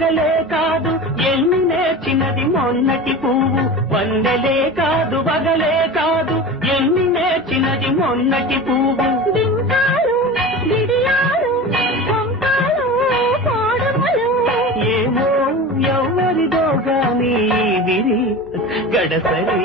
వగలే కాదు ఎన్ని నేర్చినది మొన్నటి పువ్వు వందలే కాదు వగలే కాదు ఎన్ని నేర్చినది మొన్నటి పువ్వు ఏమో ఎవరిదో గాని విరి గడసరి